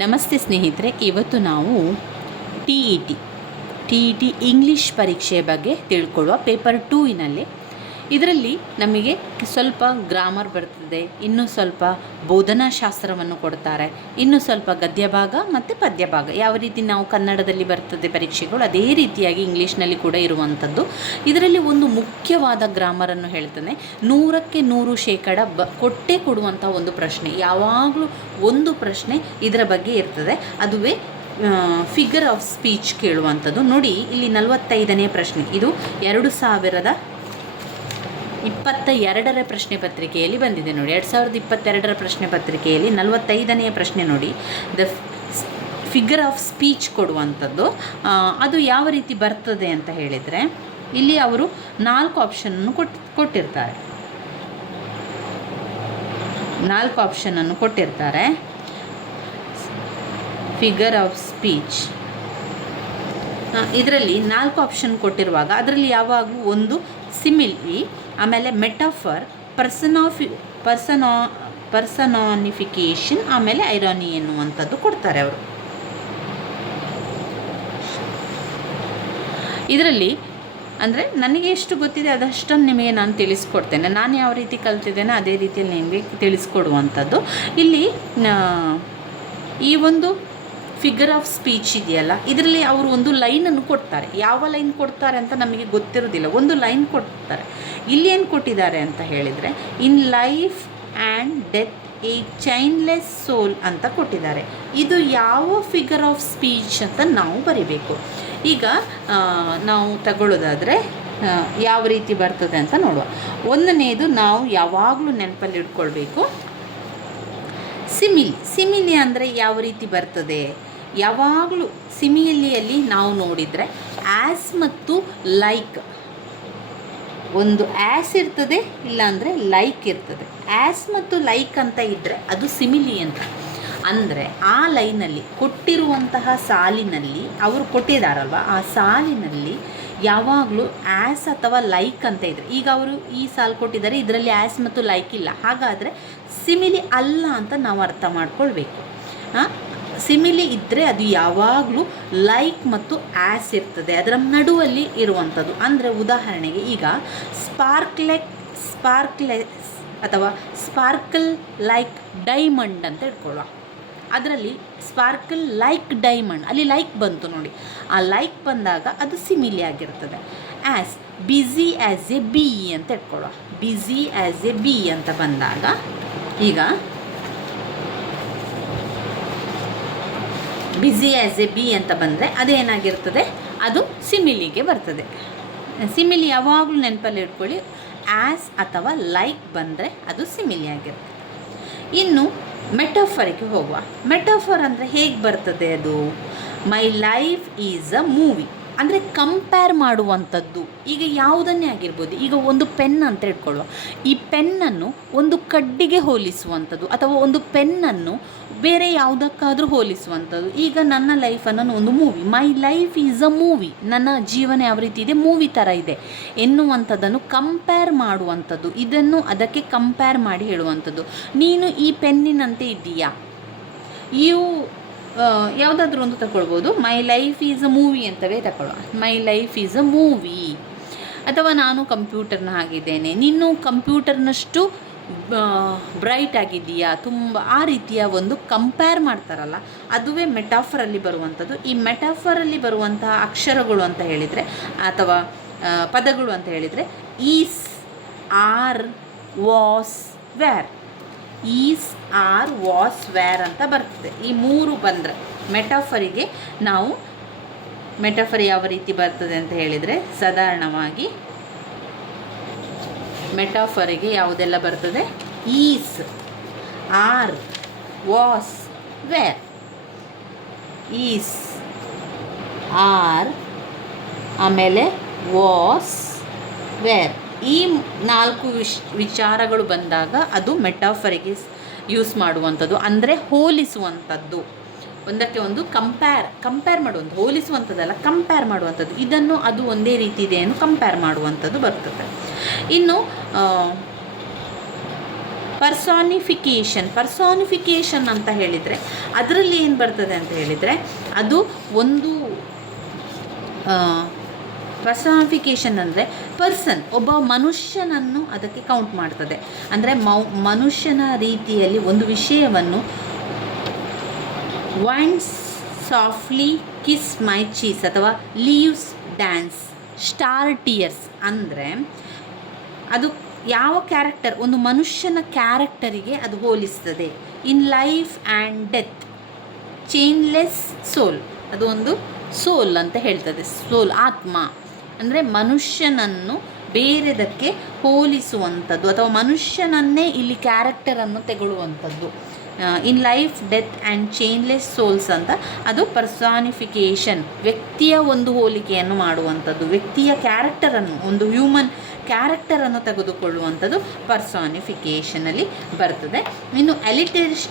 ನಮಸ್ತೆ ಸ್ನೇಹಿತರೆ, ಇವತ್ತು ನಾವು T E T T E T English ಪರೀಕ್ಷೆಯ ಬಗ್ಗೆ ತಿಳ್ಕೊಳ್ಳುವ ಪೇಪರ್ ಟೂವಿನಲ್ಲಿ ಇದರಲ್ಲಿ ನಮಗೆ ಸ್ವಲ್ಪ ಗ್ರಾಮರ್ ಬರ್ತದೆ, ಇನ್ನೂ ಸ್ವಲ್ಪ ಬೋಧನಾ ಶಾಸ್ತ್ರವನ್ನು ಕೊಡ್ತಾರೆ, ಇನ್ನೂ ಸ್ವಲ್ಪ ಗದ್ಯ ಭಾಗ ಮತ್ತು ಪದ್ಯ ಭಾಗ ಯಾವ ರೀತಿ ನಾವು ಕನ್ನಡದಲ್ಲಿ ಬರ್ತದೆ ಪರೀಕ್ಷೆಗಳು, ಅದೇ ರೀತಿಯಾಗಿ ಇಂಗ್ಲೀಷ್ನಲ್ಲಿ ಕೂಡ ಇರುವಂಥದ್ದು. ಇದರಲ್ಲಿ ಒಂದು ಮುಖ್ಯವಾದ ಗ್ರಾಮರನ್ನು ಹೇಳ್ತಾನೆ. ನೂರಕ್ಕೆ ನೂರು ಶೇಕಡ ಬ, ಕೊಟ್ಟೇ ಕೊಡುವಂಥ ಒಂದು ಪ್ರಶ್ನೆ, ಯಾವಾಗಲೂ ಒಂದು ಪ್ರಶ್ನೆ ಇದರ ಬಗ್ಗೆ ಇರ್ತದೆ. ಅದುವೇ ಫಿಗರ್ ಆಫ್ ಸ್ಪೀಚ್ ಕೇಳುವಂಥದ್ದು. ನೋಡಿ, ಇಲ್ಲಿ ನಲವತ್ತೈದನೇ ಪ್ರಶ್ನೆ. ಇದು ಎರಡು ಸಾವಿರದ ಇಪ್ಪತ್ತ ಎರಡರ ಪ್ರಶ್ನೆ ಪತ್ರಿಕೆಯಲ್ಲಿ ಬಂದಿದೆ ನೋಡಿ. ಎರಡು ಸಾವಿರದ ಇಪ್ಪತ್ತೆರಡರ ಪ್ರಶ್ನೆ ಪತ್ರಿಕೆಯಲ್ಲಿ ನಲವತ್ತೈದನೆಯ ಪ್ರಶ್ನೆ ನೋಡಿ. ದ ಫಿಗರ್ ಆಫ್ ಸ್ಪೀಚ್ ಕೊಡುವಂಥದ್ದು ಅದು ಯಾವ ರೀತಿ ಬರ್ತದೆ ಅಂತ ಹೇಳಿದರೆ, ಇಲ್ಲಿ ಅವರು ನಾಲ್ಕು ಆಪ್ಷನನ್ನು ಕೊಟ್ಟು ಕೊಟ್ಟಿರ್ತಾರೆ. ನಾಲ್ಕು ಆಪ್ಷನನ್ನು ಕೊಟ್ಟಿರ್ತಾರೆ. Figure of speech. ಇದರಲ್ಲಿ ನಾಲ್ಕು ಆಪ್ಷನ್ ಕೊಟ್ಟಿರುವಾಗ, ಅದರಲ್ಲಿ ಯಾವಾಗಲೂ ಒಂದು ಸಿಮಿಲಿ, ಆಮೇಲೆ ಮೆಟಾಫರ್, ಪರ್ಸನಾಫಿ, ಪರ್ಸನಾ, ಪರ್ಸನಾನಿಫಿಕೇಷನ್, ಆಮೇಲೆ ಐರಾನಿ ಎನ್ನುವಂಥದ್ದು ಕೊಡ್ತಾರೆ ಅವರು. ಇದರಲ್ಲಿ ಅಂದರೆ ನನಗೆ ಎಷ್ಟು ಗೊತ್ತಿದೆ ಅದಷ್ಟನ್ನು ನಿಮಗೆ ನಾನು ತಿಳಿಸ್ಕೊಡ್ತೇನೆ. ನಾನು ಯಾವ ರೀತಿ ಕಲ್ತಿದ್ದೇನೆ ಅದೇ ರೀತಿಯಲ್ಲಿ ನಿಮಗೆ ತಿಳಿಸ್ಕೊಡುವಂಥದ್ದು. ಇಲ್ಲಿ ಈ ಒಂದು ಫಿಗರ್ ಆಫ್ ಸ್ಪೀಚ್ ಇದೆಯಲ್ಲ? ಇದರಲ್ಲಿ ಅವರು ಒಂದು ಲೈನನ್ನು ಕೊಡ್ತಾರೆ. ಯಾವ ಲೈನ್ ಕೊಡ್ತಾರೆ ಅಂತ ನಮಗೆ ಗೊತ್ತಿರೋದಿಲ್ಲ ಒಂದು ಲೈನ್ ಕೊಡ್ತಾರೆ. ಇಲ್ಲಿ ಏನು ಕೊಟ್ಟಿದ್ದಾರೆ ಅಂತ ಹೇಳಿದರೆ in life and death a chainless soul ಅಂತ ಕೊಟ್ಟಿದ್ದಾರೆ. ಇದು ಯಾವ ಫಿಗರ್ ಆಫ್ ಸ್ಪೀಚ್ ಅಂತ ನಾವು ಬರಿಬೇಕು. ಈಗ ನಾವು ತಗೊಳ್ಳೋದಾದರೆ ಯಾವ ರೀತಿ ಬರ್ತದೆ ಅಂತ ನೋಡುವ. ಒಂದನೇದು ನಾವು ಯಾವಾಗಲೂ ನೆನಪಲ್ಲಿ ಇಟ್ಕೊಳ್ಬೇಕು. ಸಿಮಿಲಿ. ಸಿಮಿಲಿ ಅಂದರೆ ಯಾವ ರೀತಿ ಬರ್ತದೆ? ಯಾವಾಗಲೂ ಸಿಮಿಯಲ್ಲಿಯಲ್ಲಿ ನಾವು ನೋಡಿದರೆ ಆ್ಯಸ್ ಮತ್ತು ಲೈಕ್ ಒಂದು ಆ್ಯಸ್ ಇರ್ತದೆ, ಇಲ್ಲಾಂದರೆ ಲೈಕ್ ಇರ್ತದೆ. ಆ್ಯಸ್ ಮತ್ತು ಲೈಕ್ ಅಂತ ಇದ್ದರೆ ಅದು ಸಿಮಿಲಿ ಅಂತ. ಅಂದರೆ ಆ ಲೈನಲ್ಲಿ ಕೊಟ್ಟಿರುವಂತಹ ಸಾಲಿನಲ್ಲಿ, ಅವರು ಕೊಟ್ಟಿದ್ದಾರಲ್ವ ಆ ಸಾಲಿನಲ್ಲಿ ಯಾವಾಗಲೂ ಆ್ಯಸ್ ಅಥವಾ ಲೈಕ್ ಅಂತ ಇದ್ದರೆ ಈಗ ಅವರು ಈ ಸಾಲು ಕೊಟ್ಟಿದ್ದಾರೆ, ಇದರಲ್ಲಿ ಆ್ಯಸ್ ಮತ್ತು ಲೈಕ್ ಇಲ್ಲ. ಹಾಗಾದರೆ ಸಿಮಿಲಿ ಅಲ್ಲ ಅಂತ ನಾವು ಅರ್ಥ ಮಾಡ್ಕೊಳ್ಬೇಕು. ಸಿಮಿಲಿ ಇದ್ದರೆ ಅದು ಯಾವಾಗಲೂ ಲೈಕ್ ಮತ್ತು ಆ್ಯಸ್ ಇರ್ತದೆ. ಅದರ ನಡುವಲ್ಲಿ ಇರುವಂಥದ್ದು. ಅಂದರೆ ಉದಾಹರಣೆಗೆ ಈಗ ಸ್ಪಾರ್ಕ್ಲೆಕ್ ಸ್ಪಾರ್ಕ್ಲೆಸ್ ಅಥವಾ ಸ್ಪಾರ್ಕಲ್ ಲೈಕ್ ಡೈಮಂಡ್ ಅಂತ ಇಟ್ಕೊಳ್ಳುವ ಅದರಲ್ಲಿ ಸ್ಪಾರ್ಕಲ್ ಲೈಕ್ ಡೈಮಂಡ್, ಅಲ್ಲಿ ಲೈಕ್ ಬಂತು ನೋಡಿ. ಆ ಲೈಕ್ ಬಂದಾಗ ಅದು ಸಿಮಿಲಿ ಆಗಿರ್ತದೆ. As B C as A ಅಂತ ಇಟ್ಕೊಳ್ಳುವ ಬಿಸಿ ಆ್ಯಸ್ ಎ ಬಿ ಅಂತ ಬಂದಾಗ ಈಗ ಬ್ಯುಸಿ ಆ್ಯಸ್ ಎ ಬಿ ಅಂತ ಬಂದರೆ ಅದೇನಾಗಿರ್ತದೆ? ಅದು ಸಿಮಿಲಿಗೆ ಬರ್ತದೆ. ಸಿಮಿಲಿ ಯಾವಾಗಲೂ ನೆನಪಲ್ಲಿ ಇಟ್ಕೊಳ್ಳಿ. ಆ್ಯಸ್ ಅಥವಾ ಲೈಕ್ ಬಂದರೆ ಅದು ಸಿಮಿಲಿ ಆಗಿರುತ್ತೆ. ಇನ್ನು ಮೆಟಫರಿಗೆ ಹೋಗುವ. ಮೆಟಫರ್ ಅಂದರೆ ಹೇಗೆ ಬರ್ತದೆ ಅದು? My life is a movie ಅಂದರೆ ಕಂಪೇರ್ ಮಾಡುವಂಥದ್ದು. ಈಗ ಯಾವುದನ್ನೇ ಆಗಿರ್ಬೋದು, ಈಗ ಒಂದು ಪೆನ್ ಅಂತ ಇಟ್ಕೊಳ್ಳುವ. ಈ ಪೆನ್ನನ್ನು ಒಂದು ಕಡ್ಡಿಗೆ ಹೋಲಿಸುವಂಥದ್ದು ಅಥವಾ ಒಂದು ಪೆನ್ನನ್ನು ಬೇರೆ ಯಾವುದಕ್ಕಾದರೂ ಹೋಲಿಸುವಂಥದ್ದು. ಈಗ ನನ್ನ ಲೈಫನ್ನು ಒಂದು movie my life is a movie ನನ್ನ ಜೀವನ ಯಾವ ರೀತಿ ಇದೆ? ಮೂವಿ ಥರ ಇದೆ. ಎನ್ನುವಂಥದ್ದನ್ನು ಕಂಪೇರ್ ಮಾಡುವಂಥದ್ದು. ಇದನ್ನು ಅದಕ್ಕೆ ಕಂಪೇರ್ ಮಾಡಿ ಹೇಳುವಂಥದ್ದು. ನೀನು ಈ ಪೆನ್ನಿನಂತೆ ಇದ್ದೀಯಾ? ಇವು ಯಾವುದಾದ್ರೂ ಒಂದು ತಗೊಳ್ಬೋದು my life is a movie ಅಂತವೇ ತಗೊಳ್ಳುವ my life is a movie ಅಥವಾ ನಾನು ಕಂಪ್ಯೂಟರ್ನ ಆಗಿದ್ದೇನೆ ನೀನು ಕಂಪ್ಯೂಟರ್ನಷ್ಟು ಬ್ರೈಟ್ ಆಗಿದೆಯಾ ತುಂಬ, ಆ ರೀತಿಯ ಒಂದು ಕಂಪೇರ್ ಮಾಡ್ತಾರಲ್ಲ, ಅದುವೇ ಮೆಟಾಫರಲ್ಲಿ ಬರುವಂಥದ್ದು. ಈ ಮೆಟಾಫರಲ್ಲಿ ಬರುವಂತಹ ಅಕ್ಷರಗಳು ಅಂತ ಹೇಳಿದರೆ, ಅಥವಾ ಪದಗಳು ಅಂತ ಹೇಳಿದರೆ is are was were is, are, was were ಅಂತ ಬರ್ತದೆ. ಈ ಮೂರು ಬಂದರೆ ಮೆಟಾಫರಿಗೆ ನಾವು ಮೆಟಾಫರ್ ಯಾವ ರೀತಿ ಬರ್ತದೆ ಅಂತ ಹೇಳಿದರೆ ಸಾಧಾರಣವಾಗಿ ಮೆಟಾಫರಿಗೆ ಯಾವುದೆಲ್ಲ ಬರ್ತದೆ? Is, are, was, were. Is, are, ಆಮೇಲೆ ವಾಸ್, ವೇರ್. ಈ ನಾಲ್ಕು ವಿಶ್, ವಿಚಾರಗಳು ಬಂದಾಗ ಅದು ಮೆಟಾಫರಿಗೆ ಯೂಸ್ ಮಾಡುವಂಥದ್ದು, ಅಂದರೆ ಹೋಲಿಸುವಂಥದ್ದು. ಒಂದಕ್ಕೆ ಒಂದು ಕಂಪೇರ್ ಕಂಪೇರ್ ಮಾಡುವಂಥ ಹೋಲಿಸುವಂಥದ್ದಲ್ಲ ಕಂಪೇರ್ ಮಾಡುವಂಥದ್ದು. ಇದನ್ನು ಅದು ಒಂದೇ ರೀತಿ ಇದೆ ಅನ್ನು ಕಂಪೇರ್ ಮಾಡುವಂಥದ್ದು ಬರ್ತದೆ. ಇನ್ನು ಪರ್ಸಾನಿಫಿಕೇಷನ್. ಪರ್ಸಾನಿಫಿಕೇಷನ್ ಅಂತ ಹೇಳಿದರೆ, ಅದರಲ್ಲಿ ಏನು ಬರ್ತದೆ ಅಂತ ಹೇಳಿದರೆ, ಅದು ಒಂದು ಪರ್ಸಾನಿಫಿಕೇಷನ್ ಅಂದರೆ ಪರ್ಸನ್ ಒಬ್ಬ ಮನುಷ್ಯನನ್ನು ಅದಕ್ಕೆ ಕೌಂಟ್ ಮಾಡ್ತದೆ. ಅಂದರೆ ಮೌ, ಮನುಷ್ಯನ ರೀತಿಯಲ್ಲಿ ಒಂದು ವಿಷಯವನ್ನು ವೈಂಡ್ಸ್ ಸಾಫ್ಟ್ಲಿ ಕಿಸ್ ಮೈ ಚೀಸ್ ಅಥವಾ ಲೀವ್ಸ್ ಡ್ಯಾನ್ಸ್ ಸ್ಟಾರ್ ಟಿಯರ್ಸ್ ಅಂದರೆ ಅದು ಯಾವ ಕ್ಯಾರೆಕ್ಟರ್ ಒಂದು ಮನುಷ್ಯನ ಕ್ಯಾರೆಕ್ಟರಿಗೆ ಅದು ಹೋಲಿಸ್ತದೆ. In life and death chainless soul ಅದು ಒಂದು ಸೋಲ್ ಅಂತ ಹೇಳ್ತದೆ. ಸೋಲ್ ಆತ್ಮ. ಅಂದರೆ ಮನುಷ್ಯನನ್ನು ಬೇರೆದಕ್ಕೆ ಹೋಲಿಸುವಂಥದ್ದು ಅಥವಾ ಮನುಷ್ಯನನ್ನೇ ಇಲ್ಲಿ ಕ್ಯಾರೆಕ್ಟರನ್ನು ತೆಗೊಳ್ಳುವಂಥದ್ದು. In life death and chainless souls ಅಂತ ಅದು ಪರ್ಸಾನಿಫಿಕೇಷನ್ ವ್ಯಕ್ತಿಯ ಒಂದು ಹೋಲಿಕೆಯನ್ನು ಮಾಡುವಂಥದ್ದು, ವ್ಯಕ್ತಿಯ ಕ್ಯಾರೆಕ್ಟರನ್ನು ಒಂದು ಹ್ಯೂಮನ್ ಕ್ಯಾರೆಕ್ಟರನ್ನು ತೆಗೆದುಕೊಳ್ಳುವಂಥದ್ದು ಪರ್ಸಾನಿಫಿಕೇಷನಲ್ಲಿ ಬರ್ತದೆ. ಇನ್ನು ಎಲಿಟೇಷ್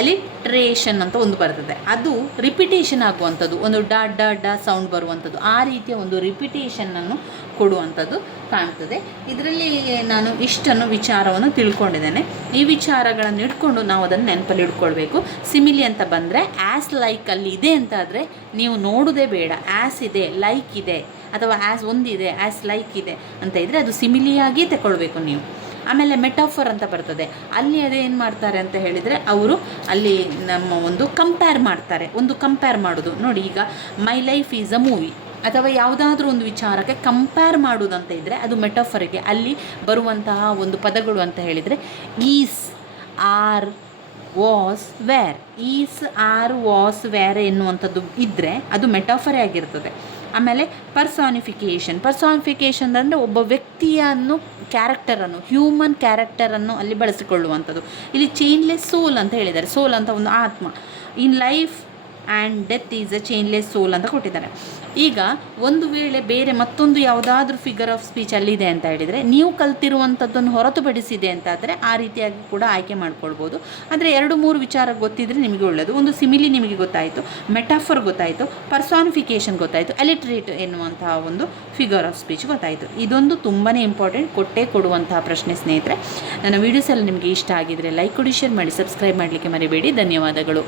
ಎಲಿಟ್ರೇಷನ್ ಅಂತ ಒಂದು ಬರ್ತದೆ. ಅದು ರಿಪಿಟೇಷನ್ ಆಗುವಂಥದ್ದು, ಒಂದು ಡಾ ಡಾ ಡಾ ಸೌಂಡ್ ಬರುವಂಥದ್ದು. ಆ ರೀತಿಯ ಒಂದು ರಿಪಿಟೇಷನನ್ನು ಕೊಡುವಂಥದ್ದು ಕಾಣ್ತದೆ. ಇದರಲ್ಲಿ ನಾನು ಇಷ್ಟನ್ನು ವಿಚಾರವನ್ನು ತಿಳ್ಕೊಂಡಿದ್ದೇನೆ. ಈ ವಿಚಾರಗಳನ್ನು ಇಟ್ಕೊಂಡು ನಾವು ಅದನ್ನು ನೆನಪಲ್ಲಿ ಇಟ್ಕೊಳ್ಬೇಕು. ಸಿಮಿಲಿ ಅಂತ ಬಂದರೆ ಆ್ಯಸ್ ಲೈಕ್ ಅಲ್ಲಿ ಇದೆ ಅಂತ ಆದರೆ ನೀವು ನೋಡೋದೇ ಬೇಡ. ಆ್ಯಸ್ ಇದೆ ಲೈಕ್ ಇದೆ, ಅಥವಾ ಆ್ಯಸ್ ಒಂದಿದೆ ಆ್ಯಸ್ ಲೈಕ್ ಇದೆ ಅಂತ ಇದ್ದರೆ ಅದು ಸಿಮಿಲಿಯಾಗಿ ತಗೊಳ್ಬೇಕು ನೀವು. ಆಮೇಲೆ ಮೆಟಾಫರ್ ಅಂತ ಬರ್ತದೆ. ಅಲ್ಲಿ ಅದೇನು ಮಾಡ್ತಾರೆ ಅಂತ ಹೇಳಿದರೆ ಅವರು ಅಲ್ಲಿ ನಮ್ಮ ಒಂದು ಕಂಪೇರ್ ಮಾಡ್ತಾರೆ. ಒಂದು ಕಂಪೇರ್ ಮಾಡೋದು. ನೋಡಿ ಈಗ my life is a movie ಅಥವಾ ಯಾವುದಾದ್ರೂ ಒಂದು ವಿಚಾರಕ್ಕೆ ಕಂಪೇರ್ ಮಾಡುವುದಂತ ಇದ್ದರೆ ಅದು ಮೆಟಾಫರಿಗೆ ಅಲ್ಲಿ ಬರುವಂತಹ ಒಂದು ಪದಗಳು ಅಂತ ಹೇಳಿದರೆ is, are was were, is, are, was, were ಎನ್ನುವಂಥದ್ದು ಇದ್ದರೆ ಅದು ಮೆಟಾಫರೇ ಆಗಿರ್ತದೆ. ಆಮೇಲೆ ಪರ್ಸಾನಿಫಿಕೇಷನ್ ಪರ್ಸಾನಿಫಿಕೇಷನ್ ಅಂದರೆ ಒಬ್ಬ ವ್ಯಕ್ತಿಯನ್ನು ಕ್ಯಾರೆಕ್ಟರನ್ನು ಹ್ಯೂಮನ್ ಕ್ಯಾರೆಕ್ಟರನ್ನು ಅಲ್ಲಿ ಬಳಸಿಕೊಳ್ಳುವಂಥದ್ದು. ಇಲ್ಲಿ ಚೇನ್ಲೆಸ್ ಸೋಲ್ ಅಂತ ಹೇಳಿದ್ದಾರೆ. ಸೋಲ್ ಅಂತ ಒಂದು ಆತ್ಮ. In life and death is a chainless soul ಅಂತ ಕೊಟ್ಟಿದ್ದಾರೆ. ಈಗ ಒಂದು ವೇಳೆ ಬೇರೆ ಮತ್ತೊಂದು ಯಾವುದಾದ್ರೂ ಫಿಗರ್ ಆಫ್ ಸ್ಪೀಚ್ ಅಲ್ಲಿದೆ ಅಂತ ಹೇಳಿದರೆ, ನೀವು ಕಲ್ತಿರುವಂಥದ್ದನ್ನು ಹೊರತುಪಡಿಸಿದೆ ಅಂತಾದರೆ ಆ ರೀತಿಯಾಗಿ ಕೂಡ ಆಯ್ಕೆ ಮಾಡ್ಕೊಳ್ಬೋದು. ಆದರೆ ಎರಡು ಮೂರು ವಿಚಾರ ಗೊತ್ತಿದ್ದರೆ ನಿಮಗೆ ಒಳ್ಳೆಯದು ಒಂದು ಸಿಮಿಲಿ ನಿಮಗೆ ಗೊತ್ತಾಯಿತು ಮೆಟಾಫರ್ ಗೊತ್ತಾಯಿತು ಪರ್ಸಾನಿಫಿಕೇಷನ್ ಗೊತ್ತಾಯಿತು ಎಲಿಟ್ರೇಟ್ ಎನ್ನುವಂತಹ ಒಂದು ಫಿಗರ್ ಆಫ್ ಸ್ಪೀಚ್ ಗೊತ್ತಾಯಿತು. ಇದೊಂದು ತುಂಬಾ ಇಂಪಾರ್ಟೆಂಟ್ ಕೊಟ್ಟೇ ಕೊಡುವಂತಹ ಪ್ರಶ್ನೆ ಸ್ನೇಹಿತರೆ. ನನ್ನ ವೀಡಿಯೋಸ್ ಎಲ್ಲ ನಿಮಗೆ ಇಷ್ಟ ಆಗಿದರೆ ಲೈಕ್ ಕೊಡಿ ಶೇರ್ ಮಾಡಿ ಸಬ್ಸ್ಕ್ರೈಬ್ ಮಾಡಲಿಕ್ಕೆ ಮರಿಬೇಡಿ. ಧನ್ಯವಾದಗಳು.